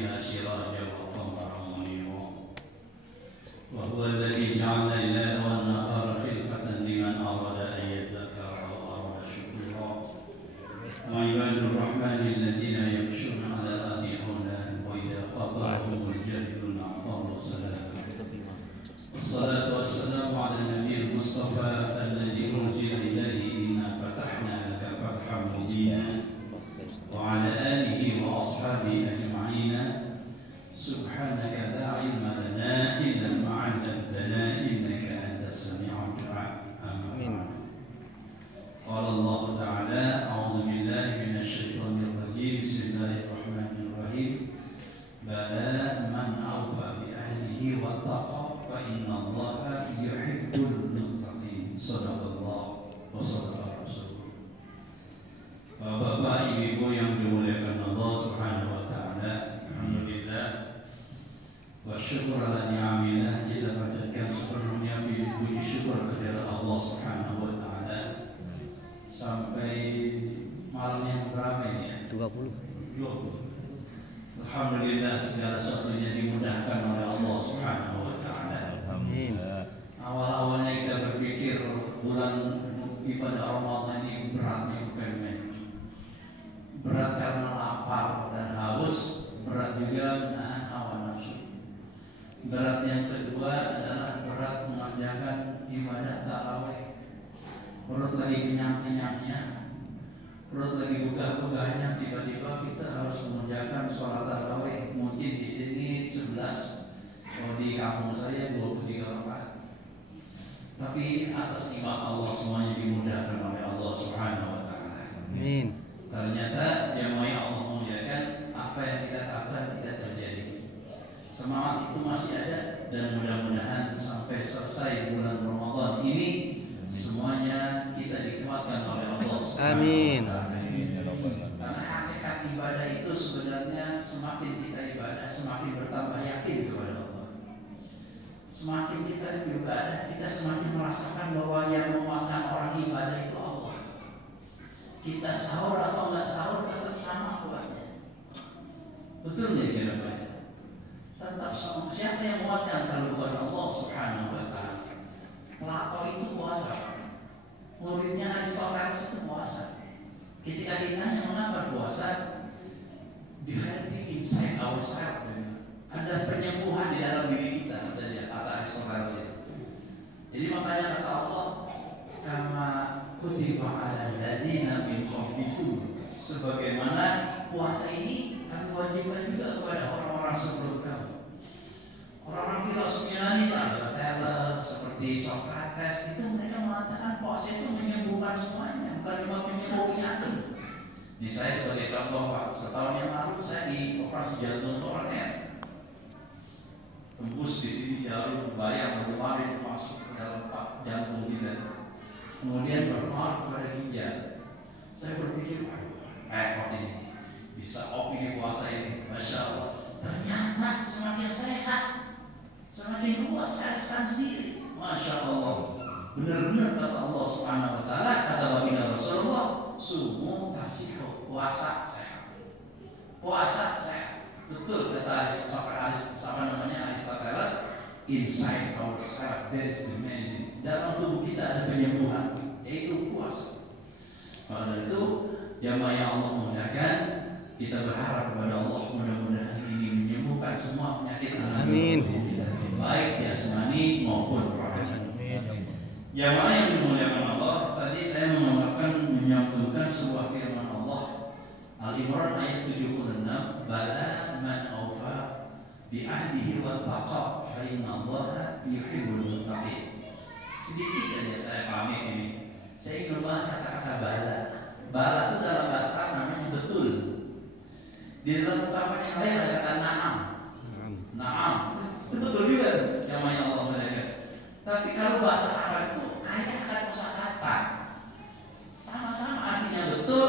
بها سراجا وقمرا منيرا وهو الذي جعل الليل والنهار خلفة لمن أراد أن يذكر أو أراد شكورا وعباد الرحمن الذين يمشون على الأرض هونا وإذا خاطبهم الجاهلون قالوا سلاما والصلاة والسلام على النبي المصطفى الذي أرسل إليه إنا فتحنا لك فتحا مبينا وعلى آله وأصحابه أجمعين سبحانك لا علم لنا إلا ما علمتنا إنك أنت السميع الدعاء آمين. قال الله تعالى أعوذ بالله من الشيطان الرجيم بسم الله الرحمن الرحيم بلى من أوفى بأهله واتقى فإن الله يحب المتقين صدق الله وصدق رسوله. Bapak Ibu yang dimuliakan Allah Subhanahu wa taala, alhamdulillah wa syukur ala ni'amillah, kita panjatkan sepenuhnya puji syukur kepada Allah Subhanahu wa taala. Sampai malam yang berapa ini ya? 20. Alhamdulillah segala sesuatunya dimudahkan oleh Allah Subhanahu wa taala. Amin. Awal-awalnya kita berpikir bulan ibadah Ramadan ini beratnya bukan main. Berat karena lapar dan haus, berat juga menahan hawa nafsu. Berat yang kedua adalah berat mengerjakan ibadah tarawih. Perut lagi kenyang-kenyangnya, perut lagi begah-begahnya, tiba-tiba kita harus mengerjakan sholat tarawih. Mungkin di sini 11, kalau di kampung saya 23 rakaat. Tapi atas nikmat Allah semuanya dimudahkan oleh Allah Subhanahu wa taala. Amin. Ternyata jamaah yang Allah muliakan, apa yang kita harapkan tidak terjadi. Semangat itu masih ada dan mudah-mudahan sampai selesai bulan Ramadan ini semuanya kita dikuatkan oleh Allah Subhanahu Amin. wa taala. Karena hakikat ibadah itu sebenarnya semakin kita ibadah semakin bertambah yakin kepada Allah. Semakin kita beribadah, kita semakin merasakan bahwa yang menguatkan orang ibadah itu Allah. Kita sahur atau enggak sahur tetap sama kuatnya. Betul nggak kira-kira? Tetap sama. Siapa yang menguatkan kalau bukan Allah Subhanahu wa taala? Plato itu puasa. Muridnya Aristoteles itu puasa. Ketika ditanya mengapa puasa, dia inside ourselves. Ada penyembuhan di dalam diri kita, kata Aristoteles itu. Jadi makanya kata Allah, kama kutiba 'alal ladzina min qablikum, sebagaimana puasa ini kami wajibkan juga kepada orang-orang sebelum kamu. Orang-orang filosof Yunani, Aristoteles, seperti Socrates, itu mereka mengatakan puasa itu menyembuhkan semuanya, bukan cuma menyembuhkan. Ini saya sebagai contoh, Pak, setahun yang lalu saya di operasi jantung koroner. Tembus di sini jalur bayang kemarin masuk ke dalam jantung kita. Kemudian berpengaruh kepada ginjal. Saya berpikir, repot ini, bisa ini puasa ini, masya Allah. Ternyata semakin sehat, semakin luas keadaan sendiri, masya Allah. Benar-benar kata Allah Subhanahu wa taala, kata baginda Rasulullah, sumu tasihu, puasa sehat, puasa sehat. Betul kata Aristoteles, inside ourselves there is the medicine. Dalam tubuh kita ada penyembuhan, yaitu puasa. Karena itu, jamaah yang Allah muliakan, kita berharap kepada Allah mudah-mudahan ini menyembuhkan semua penyakit. Amin. Baik jasmani maupun rohani. Jamaah yang dimuliakan Allah, tadi saya menyambungkan sebuah firman Allah, Al-Imran ayat 76, bala man awfa bi ahdihi wa taqa fa inna Allaha yuhibbul muttaqin. Sedikit saja saya pahami ini. Saya ingin membahas kata-kata bala. Bala itu dalam bahasa namanya betul. Di dalam ungkapan yang lain ada kata na'am. Na'am itu betul juga yang Allah mereka. Tapi kalau bahasa Arab itu kayak akan kosakata. Sama-sama artinya betul,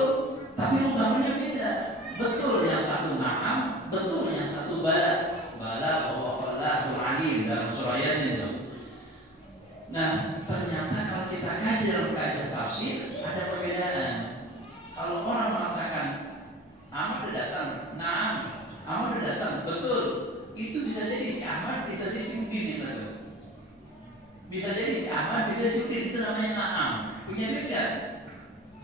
tapi ungkapannya beda. Betul yang satu na'am, betul yang satu bala. Bala wa Allahul alim dalam surah Yasin itu. Nah, ternyata kalau kita kaji dalam kajian tafsir ada perbedaan. Kalau orang mengatakan Ahmad datang, nah Ahmad datang, itu bisa jadi si Ahmad, bisa jadi si Udin itu. Bisa jadi si Ahmad, bisa si Udin, itu namanya Naam. Punya duit kan?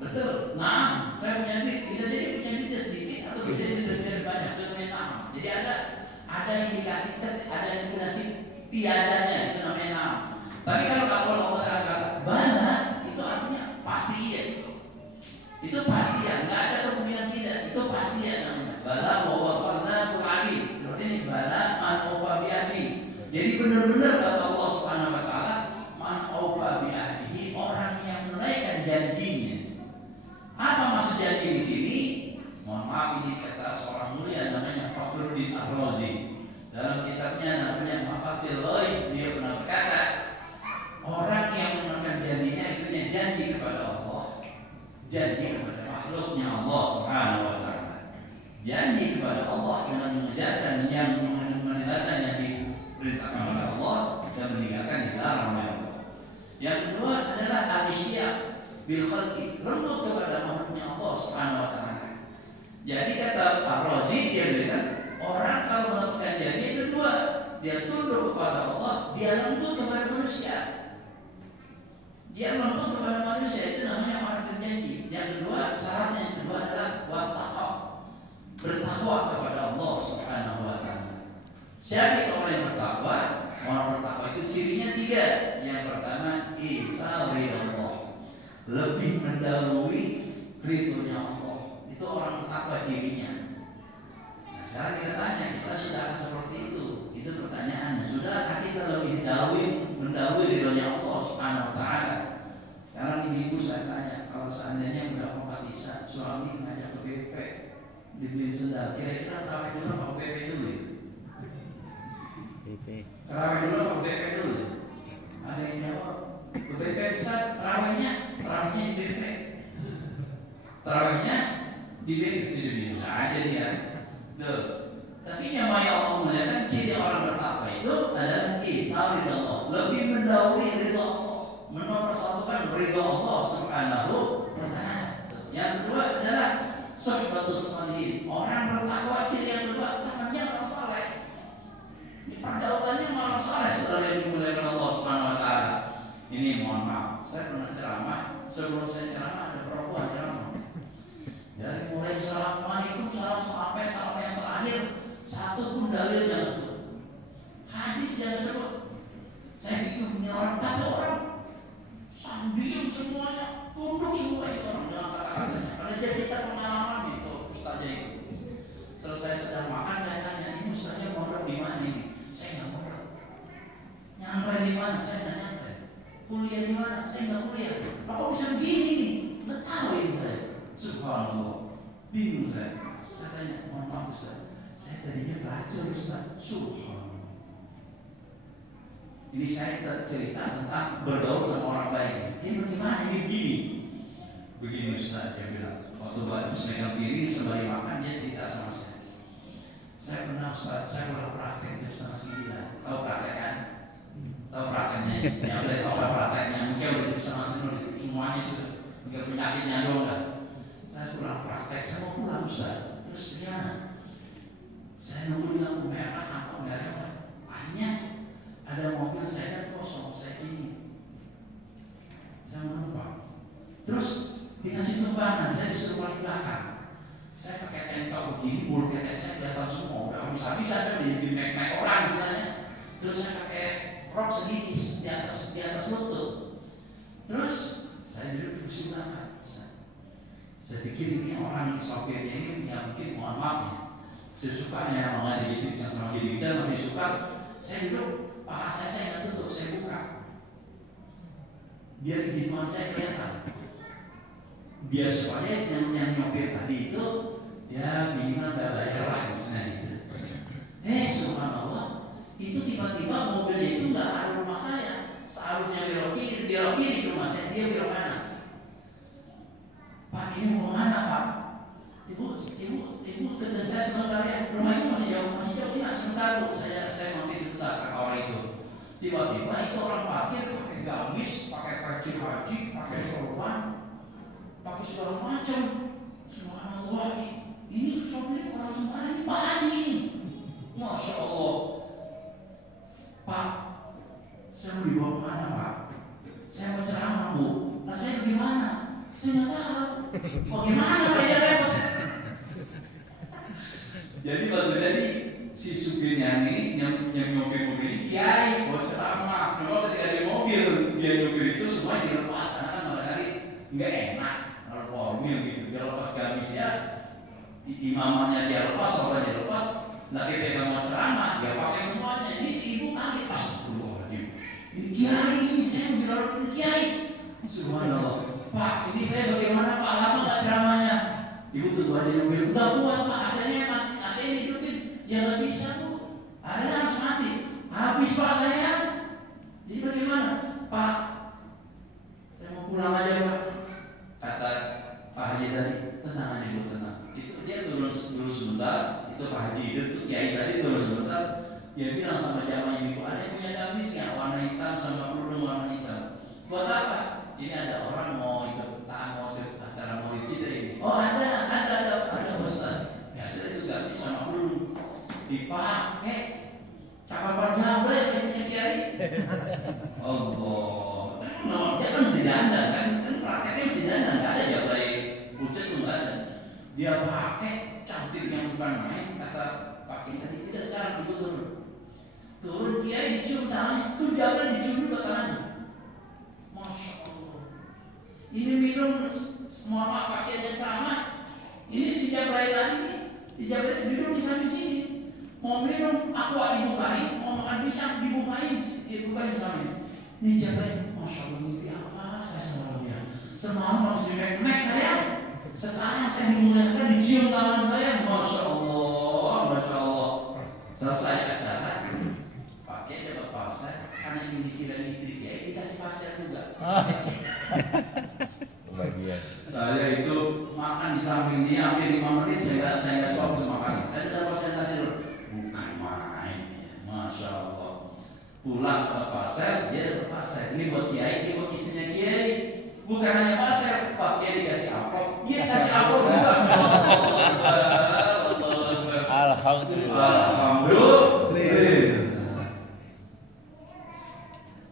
Betul, Naam. Saya punya duit, bisa jadi punya duitnya sedikit atau bisa jadi duitnya banyak. Itu namanya Naam. Jadi ada indikasi, ada indikasi tiadanya, itu namanya Naam. Tapi kalau Allah kata bala, itu artinya pasti iya. Itu pasti ya, nggak ada kemungkinan tidak. Itu pasti ya namanya. Bala wa qadabul alim. Seperti ini bala man aufa bi ahdi. Jadi benar-benar kata Allah Subhanahu wa taala, man aufa bi ahdihi, orang yang menunaikan janjinya. Apa maksud janji di sini? Mohon maaf, ini kata seorang mulia namanya Fakhruddin Ar-Razi. Dalam kitabnya namanya Mafathil Ghaib, dia pernah berkata, orang yang menunaikan janjinya itu janji kepada Allah, janji kepada makhluknya Allah Subhanahu wa taala. Janji kepada Allah dengan mengerjakan yang menegakkan yang diperintahkan oleh Allah dan meninggalkan yang dilarang oleh Allah. Yang kedua adalah al-isyaq bil khalqi, lembut kepada makhluknya Allah Subhanahu wa taala. Jadi kata Ar-Razi, dia bilang orang kalau melakukan janji itu dua, dia tunduk kepada Allah, dia lembut kepada manusia. Dia lembut kepada manusia, itu namanya orang berjanji. Yang kedua, syaratnya yang kedua adalah wattaqwa, bertakwa kepada Allah Subhanahu wa taala. Siapa itu orang yang bertakwa? Orang bertakwa itu cirinya tiga. Yang pertama, Allah, lebih mendahului ridhonya Allah. Itu orang bertakwa cirinya. Nah, sekarang kita tanya, kita sudah seperti itu? Itu pertanyaannya. Sudahkah kita lebih mendahului ridhonya Allah Subhanahu wa taala? Sekarang ibu saya tanya, kalau seandainya udah Bapak Isa, suami ngajak ke BP, dibeli sendal, kira-kira terawih dulu apa BP dulu? BP. Terawih dulu apa BP dulu? Ada yang jawab, ke BP Ustaz, terawihnya di BP. Terawihnya di BP, bisa aja dia. Tuh. Tapi yang Allah muliakan, ciri orang bertakwa itu adalah Allah, lebih mendahului ridho Allah, menomorsaatukan ridho Allah Subhanahu wa taala. Yang kedua adalah suhbatus shalihin. Orang bertakwa ciri yang kedua, temannya orang saleh. Pergaulannya orang saleh, saudara yang dimuliakan Allah Subhanahu wa taala. Ini mohon maaf, saya pernah ceramah, sebelum saya ceramah ada perempuan ceramah. Dari mulai assalamualaikum sampai yang terakhir, satu pun dalil yang sebut, hadis yang sebut. Saya bingung punya orang, tapi orang sambil semuanya, tunduk semua itu orang dengan kata-katanya. Ada dia cerita pengalaman itu, ustaznya itu. Selesai sedang makan, saya tanya, ini ustaznya mondok di mana ini? Saya nggak mondok. Nyantren di mana? Saya nggak nyantren. Kuliah di mana? Saya nggak kuliah. Kok bisa begini nih? Nggak tahu ini saya. Subhanallah, bingung saya. Saya tanya, mohon maaf ustaz, saya tadinya baca ustaz. Subhanallah. Ini saya cerita tentang bergaul sama orang baik. Ini bagaimana? Ini begini ustaz, dia bilang. Waktu bagus megang piring sembari makan, dia cerita sama saya. Saya pernah ustaz, saya pernah praktek jam 8:30. Tahu praktek kan? Tahu prakteknya? Ya boleh tahu prakteknya. Mungkin udah bisa masuk semuanya itu. Mungkin penyakitnya doang kan? Saya pulang praktek, saya mau pulang ustaz. Terus gimana? Saya nunggu di lampu merah, apa merah? Banyak. Ada mobil saya kan kosong, saya gini. Saya menumpang. Terus dikasih tumpangan, saya disuruh paling belakang. Saya pakai tengkok begini, bulu ketek saya kelihatan semua. Udah habis kan di mek orang istilahnya. Terus saya pakai rok segini di atas lutut. Terus saya duduk di kursi belakang. Saya pikir ini orang di sopirnya ini ya mungkin mohon maaf ya. Saya suka ya malah di YouTube sama kita masih suka. Saya duduk, paha saya nggak tutup, saya buka. Biar hidupan saya kelihatan. Biar supaya yang nyopir tadi itu ya minimal nggak bayar lah misalnya gitu. Subhanallah, itu tiba-tiba mobilnya itu nggak ada rumah saya. Seharusnya belok kiri ke rumah saya, dia belok kanan. Pak, ini mau mana Pak? Ibu ketemu saya sebentar ya. Rumah itu masih jauh. Iya sebentar Bu, saya mampir sebentar ke orang itu. Tiba-tiba itu orang parkir pakai gamis, pakai peci haji, pakai sorban, pakai segala macam. Subhanallah, ini soalnya orang sembahyang Pak Haji ini. Masya Allah. Oh gimana bayarnya bos? Jadi maksudnya nih si supirnya nih yang nyopir mobil ini kiai, ceramah. Memang ketika di mobil dia nyopir itu semua dilepas karena kan barangkali nggak enak kalau formil gitu. Dia lepas gamisnya, imamannya dia lepas, sholatnya lepas. Nah ketika mau ceramah dia pakai semuanya. Ini si ibu kaget pas ini kiai, ini saya bilang itu kiai. Subhanallah. Pak, ini saya bagaimana Pak? Lama nggak ceramahnya? Ibu tunggu aja mobil. Udah kuat Pak, AC-nya mati, AC-nya hidupin. Ya nggak bisa Bu. Ada harus mati. Habis Pak saya. Jadi bagaimana? Pak, saya mau pulang aja Pak. Kata Pak Haji tadi, tenang aja Bu, tenang. Itu dia turun dulu sebentar. Itu Pak Haji itu kiai tadi turun sebentar. Dia bilang sama jamaah ibu, ada yang punya gamis nggak? Warna hitam sama kerudung warna hitam. Buat apa? Ini ada orang mau ikut acara maulid kita ini. Oh ada Ustaz. Biasanya itu gamis sama kerudung dipakai. Cakapan jambret biasanya kiai. Allah. Dia kan mesti dandan kan prakteknya mesti dandan. Nggak ada jablay pucet tuh nggak ada. Dia pakai cantiknya bukan main. Kata pakai tadi kita sekarang turun kiai dicium tangannya, tuh jambret dicium juga tangannya. Masya Allah. Ini minum semua pakaiannya sama. Ini si Jabrai tadi, si Jabrai duduk di samping sini. Mau minum aqua dibukain, mau makan pisang dibukain sama ini. Ini Jabrai, Masya Allah mimpi apa saya semalam ya? Semalam harus dimek-mek saya. Sekarang saya dimuliakan dicium tangan saya. Masya Allah, Masya Allah. Selesai acara. Pakai dapat pasar karena ingin dikira istri dia dikasih pasar juga. Saya itu makan di samping dia hampir 5 menit saya nggak suka untuk makan. Saya tidak konsentrasi dulu. Bukan main, Masya Allah. Pulang ke pasar dia dapat pasar. Ini buat kiai, ini buat istrinya kiai. Bukan hanya pasar, Pak Kiai dikasih amplop, dia kasih amplop juga. Alhamdulillah.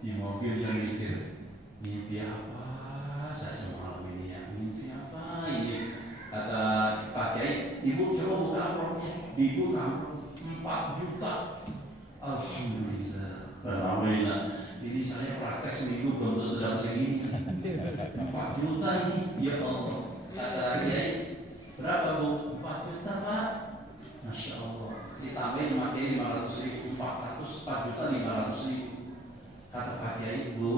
Di mobil dia mikir, mimpi apa? Saya semalam ini ya, mimpi apa ini? Kata Pak Kiai, ibu coba buka amplopnya. Dibuka amplop 4 juta. Alhamdulillah. Alhamdulillah. Jadi saya praktek seminggu belum tentu dapat segini. 4 juta ini, ya Allah. Kata Kiai, berapa Bu? 4 juta Pak. Masya Allah. Ditambahin makin 500.000, 4 juta 500.000. Kata Pak Kiai, Bu,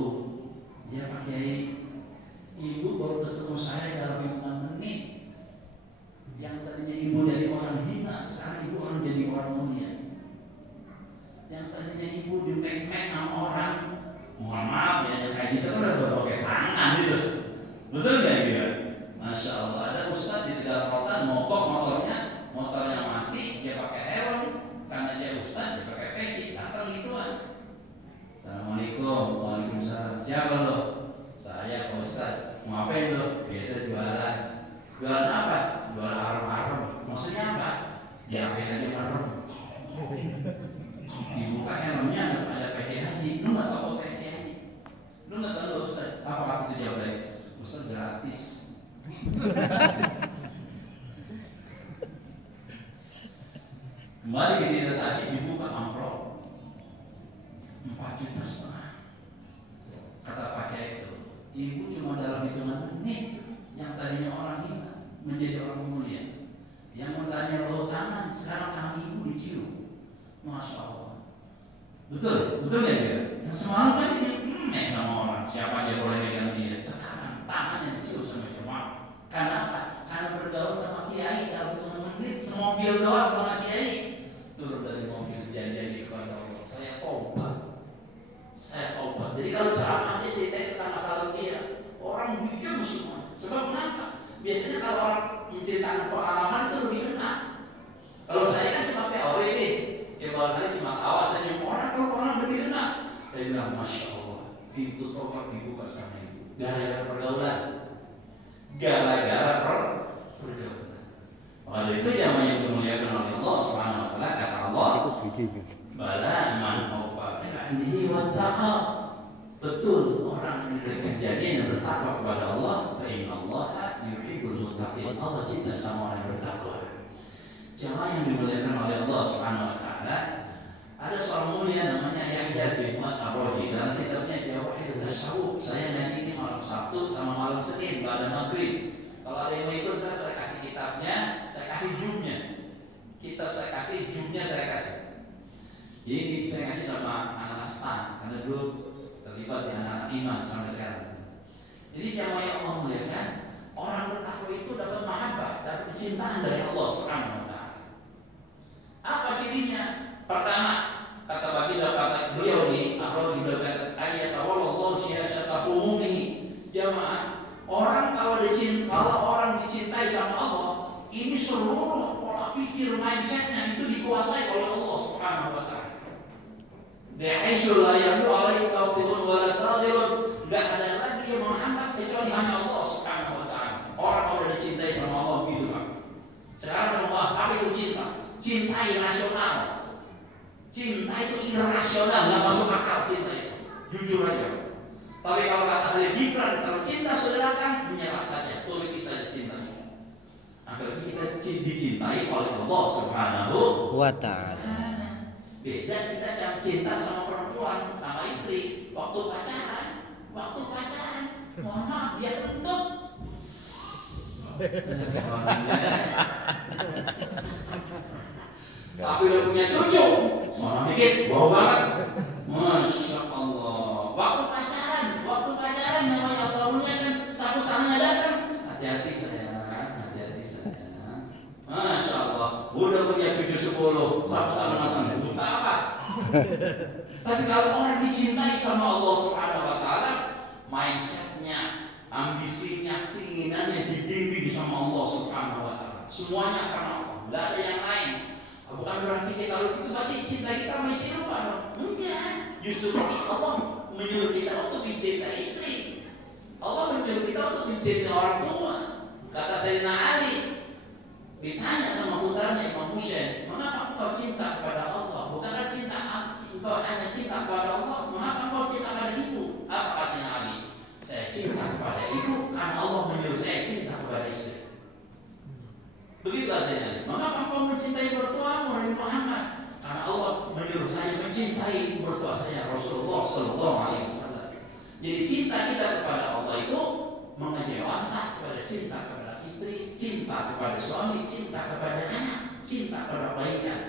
ya Pak Kiai, Ibu baru ketemu saya dalam 5 menit. Yang tadinya Ibu dari orang hina, sekarang Ibu orang jadi orang mulia. Yang tadinya Ibu dimek-mek sama orang, mohon maaf ya, kayak gitu kan udah pakai tangan gitu. Betul gak ya? Masya Allah, ada Ustadz di Tegal Kota mogok motornya mati, dia pakai helm, karena dia Ustadz, dia pakai peci, datang gituan. Assalamualaikum, waalaikumsalam. Siapa lo? Saya Pak Ustadz. Mau ngapain lo? Biasa jualan. Jualan apa? Jualan arem-arem. Maksudnya apa? Diapain aja arem. Dibuka helmnya ada PC haji. Lu nggak tahu PC haji? Lu nggak tahu Ustadz? Apa waktu itu dia bilang? Ustadz gratis. Kembali ke cerita tadi, dibuka amplop 4,5 juta. Kata Pak Kiai itu, Ibu cuma dalam hitungan menit yang tadinya orang hina menjadi orang mulia. Yang tadinya bau tangan sekarang tangan Ibu dicium. Masya Allah. Betul ya dia. Yang semalam kan dia sama orang, siapa aja boleh pegang dia. Sekarang tangannya dicium sama jemaah. Karena apa? Karena bergaul sama Kiai dalam hitungan menit, semobil doang sama Kiai. Turun dari mobil janji kepada Allah, saya taubat. Jadi kalau ceramahnya cerita tentang masalah dunia, orang mikir semua. Sebab kenapa? Biasanya kalau orang menceritakan pengalaman itu lebih kena. Kalau saya kan cuma teori nih, ya barangkali cuma awas saja orang, kalau orang lebih kena. Saya bilang, Masya Allah, pintu tobat dibuka sama Ibu. Gara-gara pergaulan. Maka itu yang dimuliakan oleh Allah Subhanahu Wa Taala. Kata Allah, bala man awfa ini wattaqa. Betul, orang yang diberikan kejadian yang bertakwa kepada Allah, fa inna Allah yuhibbul muttaqin. Allah cinta sama orang yang bertakwa. Jamaah yang dimuliakan oleh Allah Subhanahu wa taala, ada seorang mulia namanya Yahya bin Mu'adz Ar-Raji. Dalam kitabnya dia wahid tasyawuf. Saya ngaji ini malam Sabtu sama malam Senin pada maghrib. Kalau ada yang mau ikut, saya kasih kitabnya, saya kasih jumnya. Kitab saya kasih, jumnya saya kasih. Jadi saya ngaji sama anak-anak stan, karena dulu terlibat di anak-anak iman sampai sekarang. Jadi jamaah yang Allah muliakan, orang bertakwa itu dapat mahabbah, dapat kecintaan dari Allah Subhanahu wa taala. Apa cirinya? Pertama, kata baginda kata beliau ini, Ar-Raji berkata, ayatawallahu syiasatahu mu'min. Jamaah, orang kalau orang dicintai sama Allah, ini seluruh pola pikir mindsetnya itu dikuasai oleh Allah Subhanahu wa taala. Bi'aisyul la yamdu alaihi tawqidun wa la saghirun. Enggak ada lagi yang menghambat kecuali hanya Allah Subhanahu wa taala. Orang kalau dicintai sama Allah gitu, Pak. Sekarang saya mau bahas apa itu cinta. Cinta irasional. Cinta itu irasional, enggak masuk akal cinta itu. Jujur aja. Tapi kalau kata Ali Gibran, kalau cinta sudah datang, menyerah saja, turuti saja cinta. Agar kita dicintai oleh Allah Subhanahu wa ta'ala. Beda kita cinta sama perempuan, sama istri, waktu pacaran, mohon maaf dia kentut. Tapi udah punya cucu, semua dikit, bau banget. Masya Allah. Waktu pacaran namanya Allah muliakan, sapu tangannya datang. Hati-hati sayang. Masya Allah. Udah punya cucu 10, sapu tangan datang. Suka apa? Tapi kalau orang dicintai sama Allah Subhanahu wa taala, mindsetnya, ambisinya, keinginannya dibimbing sama Allah Subhanahu wa taala. Semuanya karena Allah, enggak ada yang lain. Bukan berarti kita kalau itu berarti cinta kita mesti lupa dong. Enggak. Justru Allah menyuruh kita untuk mencintai istri. Allah menyuruh kita untuk mencintai orang tua. Kata Sayyidina Ali, ditanya sama putranya Imam Husain, mengapa engkau cinta kepada Allah? Bukankah cinta engkau hanya cinta kepada Allah? Mengapa engkau cinta kepada ibu? Apa katanya Ali? Saya cinta kepada ibu karena Allah menyuruh saya cinta kepada istri. Begitu katanya. Mengapa engkau mencintai mertuamu Nabi Muhammad? Karena Allah menyuruh saya mencintai mertua saya Rasulullah Sallallahu Alaihi Wasallam. Jadi cinta kita kepada Allah itu mengejawantah kepada cinta kepada istri, cinta kepada suami, cinta kepada anak, cinta kepada kebaikan.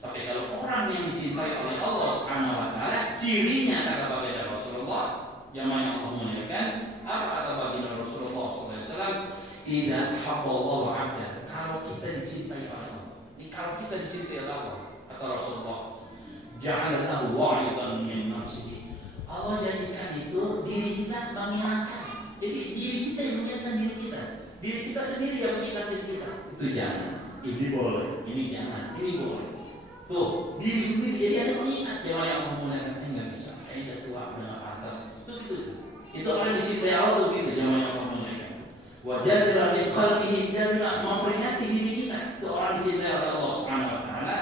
Tapi kalau orang yang dicintai oleh Allah Subhanahu wa taala, cirinya kata baginda Rasulullah, yang mana Allah muliakan, apa kata baginda Rasulullah sallallahu alaihi wasallam, "Idza habballahu 'abdan." Kalau kita dicintai oleh Allah. Kalau kita dicintai oleh Allah, kata Rasulullah, "Ja'ala lahu wa'idan min nafsihi." Allah jadikan itu diri kita mengingatkan. Jadi diri kita yang mengingatkan diri kita. Diri kita sendiri yang mengingat diri kita. Itu jangan, ini boleh, ini jangan, ini boleh. Tuh, diri sendiri jadi ada mengingat. Yang yang memulaikan, nggak bisa, kayaknya tua, udah nggak pantas. Itu gitu. Itu orang yang dicintai Allah tuh gitu. Yang yang memulaikan. Wajah dari qalbihi dan memperingati diri kita. Itu orang dicintai oleh Allah Subhanahu Wa Taala.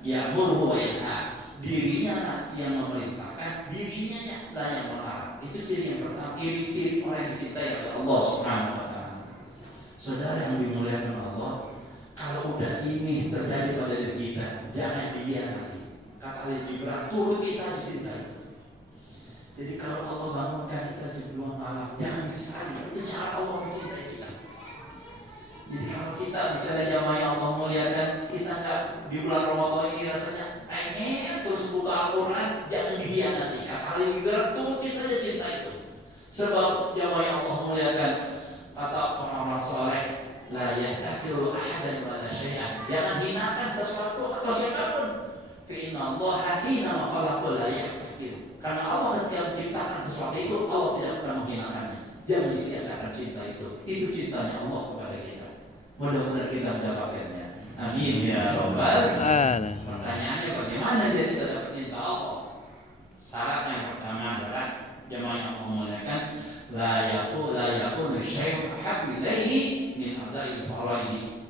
Ya murwayha, dirinya yang memerintahkan, dirinya yang melarang. Itu ciri yang pertama. Ciri orang yang dicintai oleh Allah Subhanahu Wa Taala. Saudara yang dimuliakan Allah, kalau udah ini terjadi pada diri kita, jangan nanti. Kata Ali Gibran, turuti saja cinta itu. Jadi kalau Allah bangunkan kita di bulan malam, jangan disesali. Itu cara Allah mencintai kita. Jadi kalau kita bisa jamaah yang Allah muliakan, kita nggak di bulan Ramadan ini rasanya pengen terus buka Al-Quran, jangan nanti. Kata Ali Gibran, turuti saja cinta itu. Sebab jamaah yang Allah muliakan, kata orang-orang soleh, la yahtakiru ahadan wa la syai'an. Jangan hinakan sesuatu atau siapapun. Fa inna Allah hina wa khalaqal la yahtakiru. Karena Allah ketika menciptakan sesuatu itu, Allah tidak pernah menghinakannya. Jangan disia-siakan cinta itu. Itu cintanya Allah kepada kita. Mudah-mudahan kita mendapatkannya. Amin ya rabbal alamin. Pertanyaannya bagaimana dia tidak dapat cinta Allah? Syarat yang pertama adalah jamaah yang memuliakan, la yakunu syai'un habbu ilaihi min adai faraidi.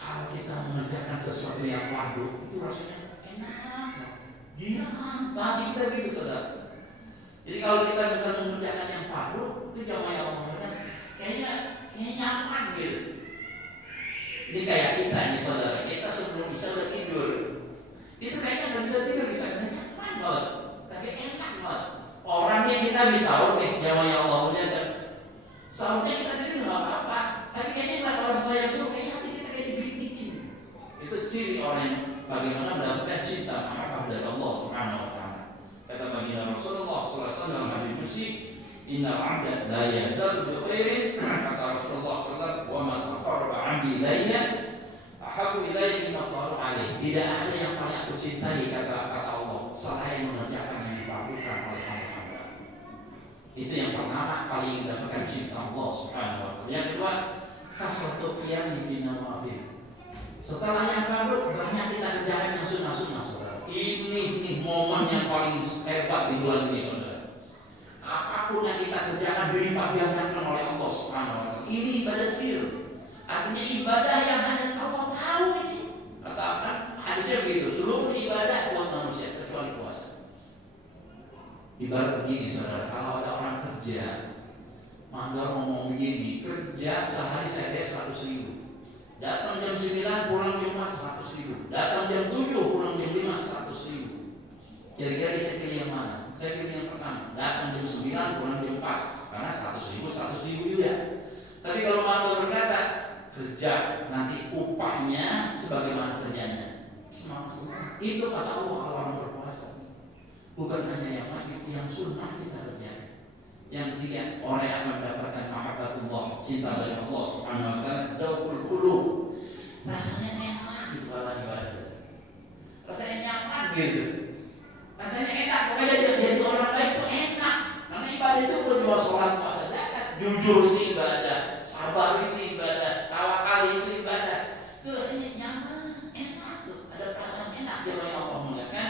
Kalau kita mengerjakan sesuatu yang fardu, itu rasanya enak, diam, hati kita gitu saudara. Jadi kalau kita bisa mengerjakan yang fardu, itu jamaah yang memuliakan, kayaknya kayak nyaman gitu. Ini kayak kita ini saudara, kita sebelum bisa udah tidur, itu kayaknya udah bisa tidur kita nyaman banget, tapi enak banget. Orang yang kita bisa sahur nih, ya Allah punya kan, sahurnya kita tidur nggak apa-apa, tapi kayaknya nggak kalau saya suruh kayak hati kita kayak dibikin. Itu ciri orang yang bagaimana mendapatkan cinta mahabbah dari Allah Subhanahu Wa Taala. Kata baginda Rasulullah SAW dalam hadis Qudsi, Innal 'abda la yazal bi khairin. Kata Rasulullah SAW, wa man aqarraba 'abdi ilayya ahabbu ilayya mimma aqarraba alayhi. Tidak ada yang paling aku cintai kata Allah selain mengerjakan yang dilakukan oleh hamba. Itu yang pertama, paling mendapatkan cinta Allah Subhanahu wa taala. Yang kedua, kasratu qiyami bin nawafil. Setelah yang fardu banyak kita kerjakan yang sunnah-sunnah saudara. Ini momen yang paling hebat di bulan ini saudara. Apapun yang kita kerjakan dilipat gandakan oleh Allah Subhanahu wa taala. Ini ibadah sir. Artinya ibadah yang hanya Allah tahu ini. Katakan hadisnya begitu, seluruh ibadah buat manusia kecuali puasa. Ibarat begini saudara, kalau ada orang kerja, mandor ngomong begini, kerja sehari saya bayar 100.000. Datang jam 9 pulang jam 4 100.000. Datang jam 7 pulang jam 5 100.000. Kira-kira kita pilih yang mana? Saya pilih yang pertama. Datang jam 9 pulang jam 4. Karena 100.000 juga. Tapi kalau mandor berkata kerja nanti upahnya sebagaimana kerjanya, semangat. Itu kata Allah orang berpuasa. Bukan hanya yang wajib, yang sunnah kita kerjakan. Yang ketiga, orang yang akan mendapatkan mahabbatullah, cinta dari Allah Subhanahu wa taala, zauqul qulub. Rasanya enak gitu kalau ibadah. Rasanya nyaman gitu. Rasanya enak, pokoknya jadi orang baik itu enak. Karena ibadah itu bukan cuma sholat, puasa, zakat. Jujur itu ibadah, sabar itu ibadah, tawakal itu ibadah. Itu rasanya nyaman, enak tuh. Ada perasaan enak di mana Allah mengatakan.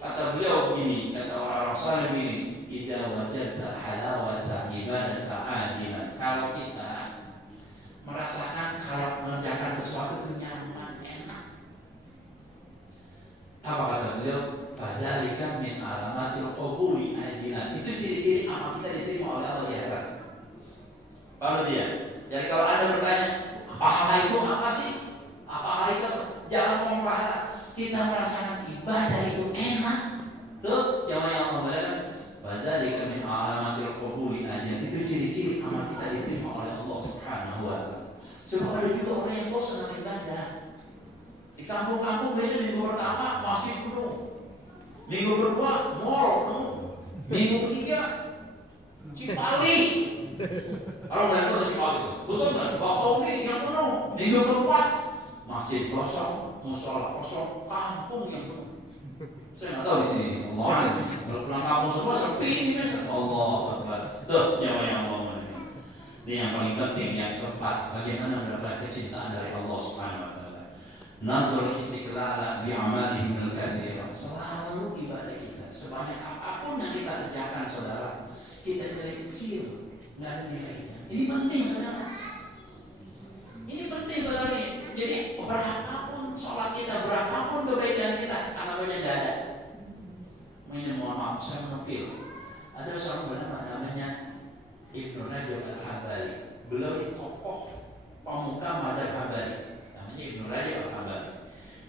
Kata beliau begini, kata orang Rasul begini, idza wajadta halawata ibadata ajilan. Kalau kita merasakan kalau mengerjakan sesuatu itu nyaman, enak. Apa kata beliau? Fadzalika min alamatil qabuli ajilan. Itu ciri-ciri amal kita diterima oleh Allah di akhirat. Paham dia? Jadi kalau Anda bertanya, pahala itu apa sih? Apa pahala itu? Jangan ngomong pahala. Kita merasakan ibadah itu enak. Tuh, yang Allah bilang, fadzalika min alamatil qabuli ajilan. Itu ciri-ciri amal kita diterima oleh Allah Subhanahu wa taala. Sebab ada juga orang yang bosan dengan ibadah. Di kampung-kampung biasanya minggu pertama masih penuh, minggu kedua mall penuh, minggu ketiga Cipali. Kalau mereka ada Cipali, betul nggak? Bakau yang penuh. Minggu keempat masih kosong, musola kosong, kampung yang penuh. Saya nggak tahu di sini orang ini. Kalau pulang kampung semua sepi ini biasa. Allah Akbar. Tuh yang Allah. Ini yang paling penting, yang keempat, bagaimana mendapat kecintaan dari Allah Subhanahu wa taala. Nazar istiqlala bi amalihi min al-katsir. Selalu ibadah kita, sebanyak apapun yang kita kerjakan saudara, kita nilai kecil, enggak ada nilainya. Ini penting saudara. Ini penting saudara. Jadi berapapun sholat kita, berapapun kebaikan kita, namanya enggak ada. Mohon maaf, saya menukil. Ada seorang bernama namanya Ibnu Rajab Al-Hambali. Beliau ini tokoh pemuka mazhab Hambali. Namanya Ibnu Rajab Al-Hambali.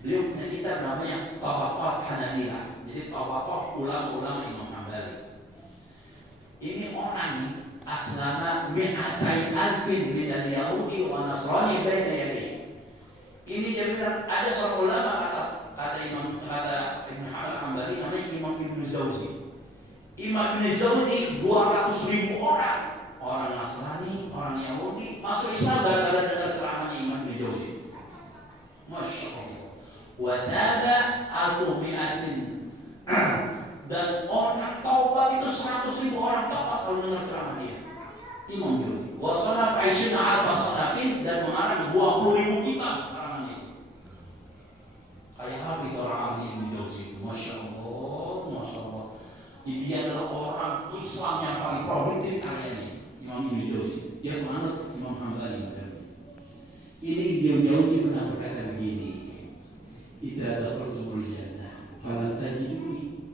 Beliau punya kitab namanya Tabaqat Hanabilah. Jadi tabaqat ulama-ulama Imam Hambali. Ini orang nih aslama mi'atai alfin minal Yahudi wa Nasrani baina yadayhi. Ini dia bilang ada seorang ulama kata Ibnu Hambali namanya Imam Ibnu Jauzi. Imam Ibnu Jauzi 200.000 orang Nasrani, orang Yahudi masuk Islam gara-gara dengar ceramahnya Imam Ibnu Jauzi. Masya Allah. Wadada al-mi'atin. Dan orang taubat itu 100.000 orang taubat kalau dengar ceramah dia. Imam Jauzi. Wasallam Aisyina al-Fasadakin dan mengarang 20.000 kitab ceramahnya. Kayak apa itu orang ahli Ibnu Jauzi? Masya Allah, Masya Allah. Dia adalah orang Islam yang paling produktif karyanya. Imam Ibnu Jauzi. Dia menganut Imam Hambali. Ini Ibnu Jauzi pernah berkata begini. Idza dakhaltumul jannah fala tajiduni.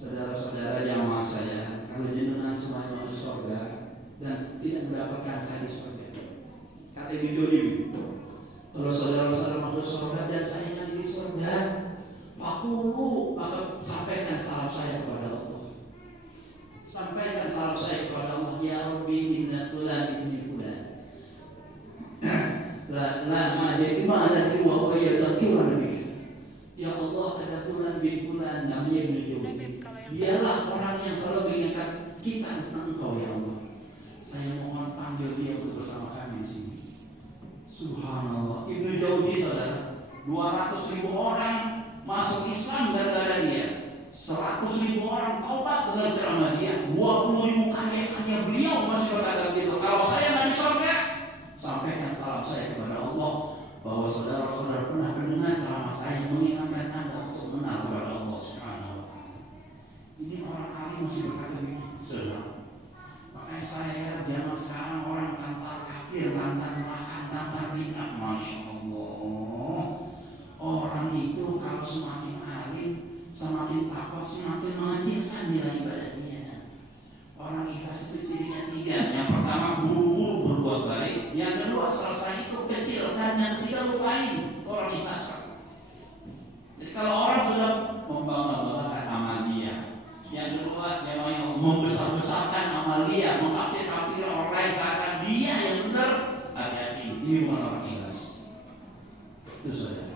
Saudara-saudara jamaah saya, kalau jenengan semuanya masuk surga dan tidak mendapatkan saya di surga, kata Ibnu Jolim. Kalau saudara-saudara masuk surga dan saya nanti di surga, fakulu, maka sampaikan salam saya kepada Allah. Sampaikan salam saya kepada Allah. Ya Rabbi inna fulan ibni fulan. La majid ma'ala wa huwa yadhkuru bika. Ya Allah, ada fulan bin fulan namanya Ibnu Jolim. Dialah orang yang selalu mengingatkan kita tentang Engkau ya Allah. Saya mohon panggil dia untuk bersama kami di sini. Subhanallah. Ibnu Jauzi saudara, 200.000 orang masuk Islam gara-gara dia. 100.000 orang taubat dengan ceramah dia. 20.000 karya-karya beliau masih berkata begitu. Kalau saya nanti surga, sampaikan salam saya kepada Allah bahwa saudara-saudara pernah mendengar ceramah saya mengingatkan Anda untuk mengenal kepada Allah Subhanahu wa taala. Ini orang alim masih berkata begitu, saudara. Makanya saya heran zaman sekarang orang tanpa kafir, tanpa makan, tanpa bid'ah, masya Allah. Orang itu kalau semakin alim, semakin takwa, semakin mengecilkan nilai ibadahnya. Orang ikhlas itu cirinya 3. Yang pertama buru-buru berbuat baik. Yang kedua selesai itu kecil. Dan yang ketiga lupain. Orang ikhlas Pak. Jadi kalau orang sudah membangga-banggakan amal dia, yang kedua yang membesar-besarkan amal dia, mengkafir-kafir orang lain seakan dia yang benar, hati-hati. Ini bukan orang ikhlas. Itu saudara.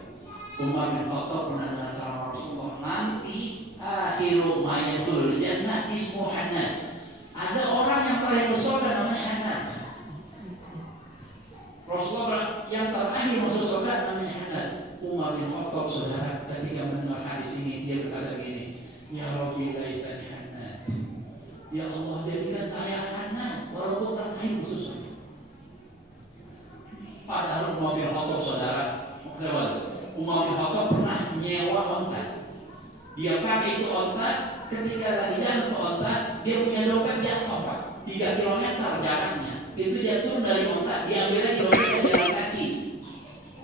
Umar bin Khattab pernah dengar salam Rasulullah, nanti akhiru mayatul jannah ismu Hanan. Ada orang yang terakhir surga namanya Hanan. Rasulullah yang terakhir masuk surga namanya Hanan. Umar bin Khattab saudara ketika mendengar hadis ini dia berkata begini, ya Rabbi laitani Hanan. Ya Allah jadikan saya Hanan walaupun terakhir masuk surga. Padahal Umar bin Khattab saudara, Umar bin Khattab pernah nyewa onta. Dia pakai itu onta, ketika lagi jalan ke onta, dia punya dompet jatuh Pak, 3 km jaraknya. Itu jatuh dari onta, diambil lagi dompetnya jalan kaki.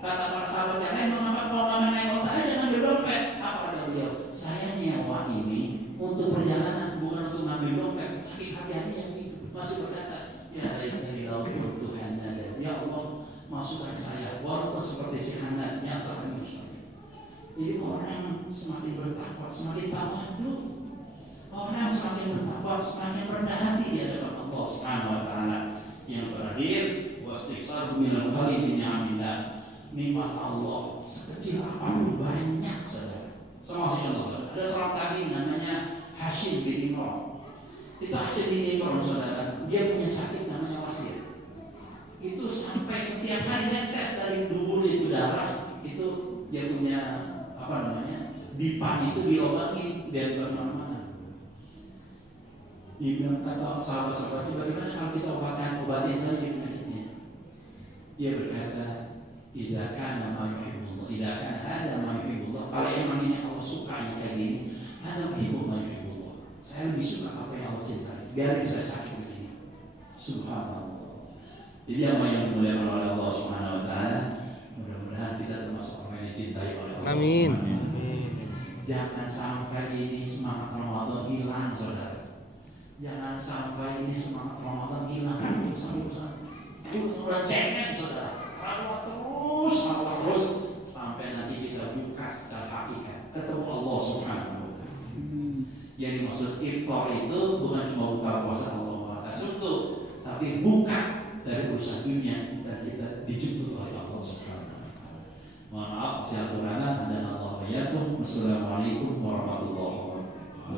Kata para sahabat yang lain, mau naik onta aja ngambil dompet. Apa kata beliau? Saya nyewa ini untuk perjalanan, bukan untuk ngambil dompet. Sakit hati-hati yang itu. Masih berkata, ya dari Allah Tuhan dan ya Allah masukkan saya walaupun seperti si anak nyata kami. Jadi orang semakin bertakwa, semakin tawadhu. Orang semakin bertakwa, semakin rendah hati di hadapan Allah Subhanahu wa taala. Yang terakhir, wastighfar minal khali bi ni'amillah. Nikmat Allah sekecil apapun banyak saudara. Sama Allah. Ada seorang tadi namanya Hashim bin Imran. Itu Hashim bin Imran saudara, dia punya sakit namanya wasir. Itu sampai setiap hari dia tes dari dubur itu darah, itu dia punya dipan itu dilobangin biar kemana-mana. Dia bilang kata sahabat-sahabat, bagaimana kalau kita obatin saja penyakitnya? Dia berkata, tidak akan nama yuhibullah, tidak akan ada nama yuhibullah. Kalau yang namanya Allah suka yang kayak gini, ada yuhibullah. Saya lebih suka apa yang Allah cintai. Biar saya sakit begini. Subhanallah. Jadi apa yang dimuliakan oleh Allah Subhanahu wa taala, mudah-mudahan kita termasuk orang yang dicintai oleh Allah. Amin. Jangan sampai ini semangat Ramadan hilang, saudara. Jangan sampai ini semangat Ramadan hilang. Urusan cengeng, saudara. Terus sampai nanti kita buka secara hakikat ketemu Allah Subhanahu wa taala. Yang dimaksud iftar itu bukan cuma buka puasa Allah Taala, tapi buka dari urusan dunia dan kita dijemput oleh Allah Subhanahu wa taala. Mohon maaf, saya kurangkan dan Allah yakum. Wassalamualaikum warahmatullahi wabarakatuh.